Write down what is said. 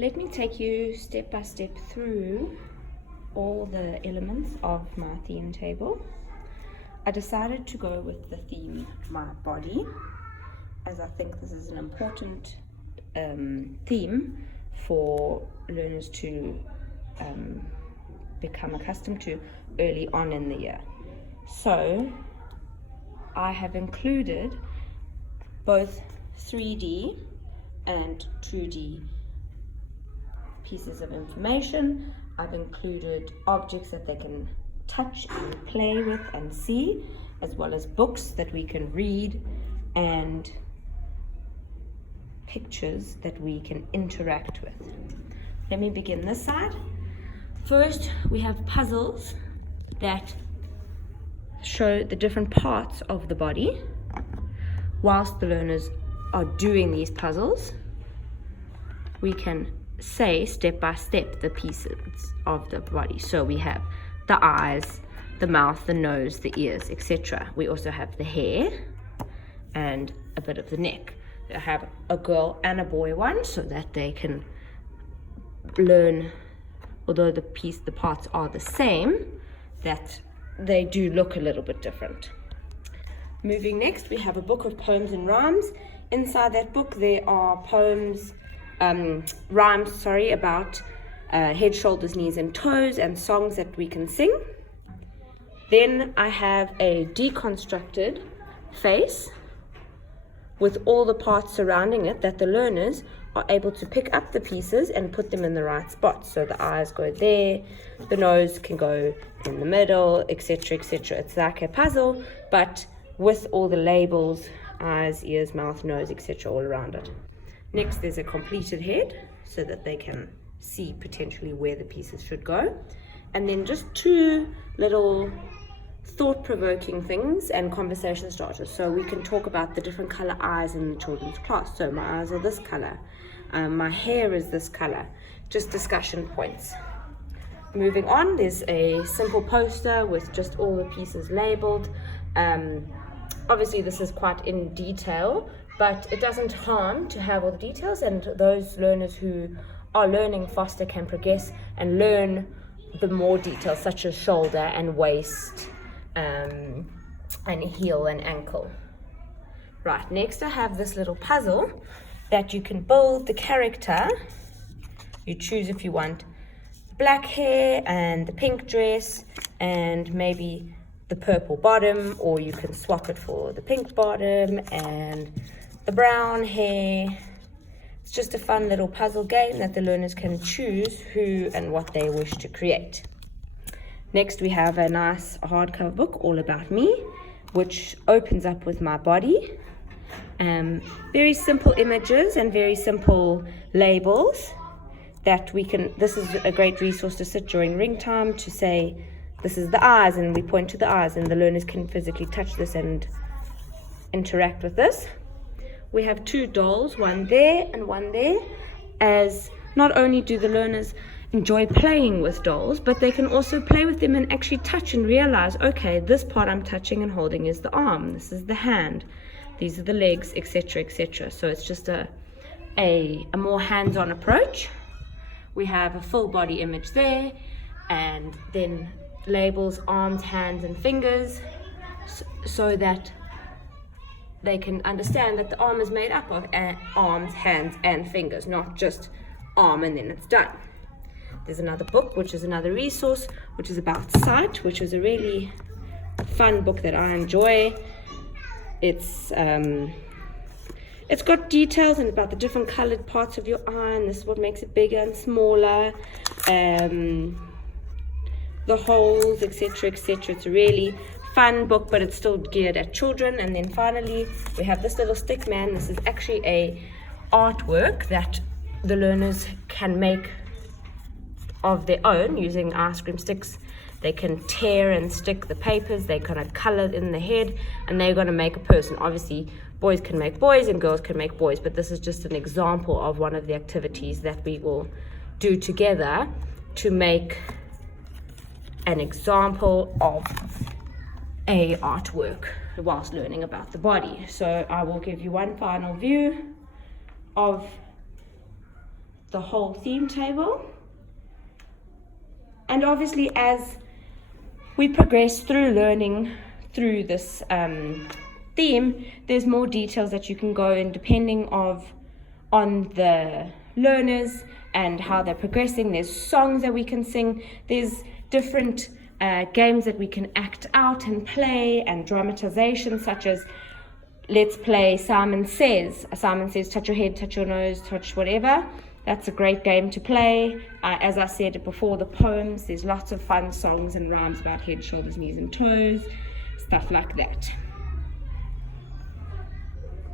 Let me take you step by step through all the elements of my theme table. I decided to go with the theme my body, as I think this is an important theme for learners to become accustomed to early on in the year. So I have included both 3D and 2D pieces of information. I've included objects that they can touch and play with and see, as well as books that we can read and pictures that we can interact with. Let me begin this side. First, we have puzzles that show the different parts of the body. Whilst the learners are doing these puzzles, we can say step by step the pieces of the body. So we have the eyes, the mouth, the nose, the ears, etc. We also have the hair and a bit of the neck. I have a girl and a boy one so that they can learn, although the parts are the same, that they do look a little bit different. Moving next, we have a book of poems and rhymes. Inside that book there are rhymes about head, shoulders, knees and toes, and songs that we can sing. Then I have a deconstructed face with all the parts surrounding it that the learners are able to pick up the pieces and put them in the right spot. So the eyes go there, the nose can go in the middle, etc., etc. It's like a puzzle, but with all the labels, eyes, ears, mouth, nose, etc. all around it. Next, there's a completed head so that they can see potentially where the pieces should go. And then just two little thought-provoking things and conversation starters. So we can talk about the different color eyes in the children's class. So my eyes are this color, my hair is this color, just discussion points. Moving on, there's a simple poster with just all the pieces labeled. Obviously this is quite in detail, but it doesn't harm to have all the details, and those learners who are learning faster can progress and learn the more details, such as shoulder and waist, and heel and ankle. Right, next I have this little puzzle that you can build the character. You choose if you want black hair and the pink dress and maybe the purple bottom, or you can swap it for the pink bottom and the brown hair. It's just a fun little puzzle game that the learners can choose who and what they wish to create. Next, we have a nice hardcover book all about me, which opens up with my body. Very simple images and very simple labels that we can, this is a great resource to sit during ring time to say, this is the eyes, and we point to the eyes, and the learners can physically touch this and interact with this. We have two dolls, one there and one there, as not only do the learners enjoy playing with dolls, but they can also play with them and actually touch and realize, okay, this part I'm touching and holding is the arm, this is the hand, these are the legs, etc., etc. So it's just a more hands-on approach. We have a full body image there, and then labels arms, hands and fingers, so that they can understand that the arm is made up of arms, hands and fingers, not just arm and then it's done. There's another book, which is another resource, which is about sight, which is a really fun book that I enjoy. It's got details and about the different colored parts of your eye, and this is what makes it bigger and smaller, the holes, etc., etc. It's a really fun book, but it's still geared at children. And then finally, we have this little stick man. This is actually a artwork that the learners can make of their own using ice cream sticks. They can tear and stick the papers, they're going to color in the head, and they're going to make a person. Obviously, boys can make boys and girls can make boys, but this is just an example of one of the activities that we will do together to make an example of a artwork whilst learning about the body. So I will give you one final view of the whole theme table. And obviously, as we progress through learning through this theme, there's more details that you can go in depending on the learners and how they're progressing. There's songs that we can sing. There's different games that we can act out and play, and dramatization, such as let's play Simon Says. Simon Says, touch your head, touch your nose, touch whatever. That's a great game to play. As I said before, the poems, there's lots of fun songs and rhymes about head, shoulders, knees and toes, stuff like that.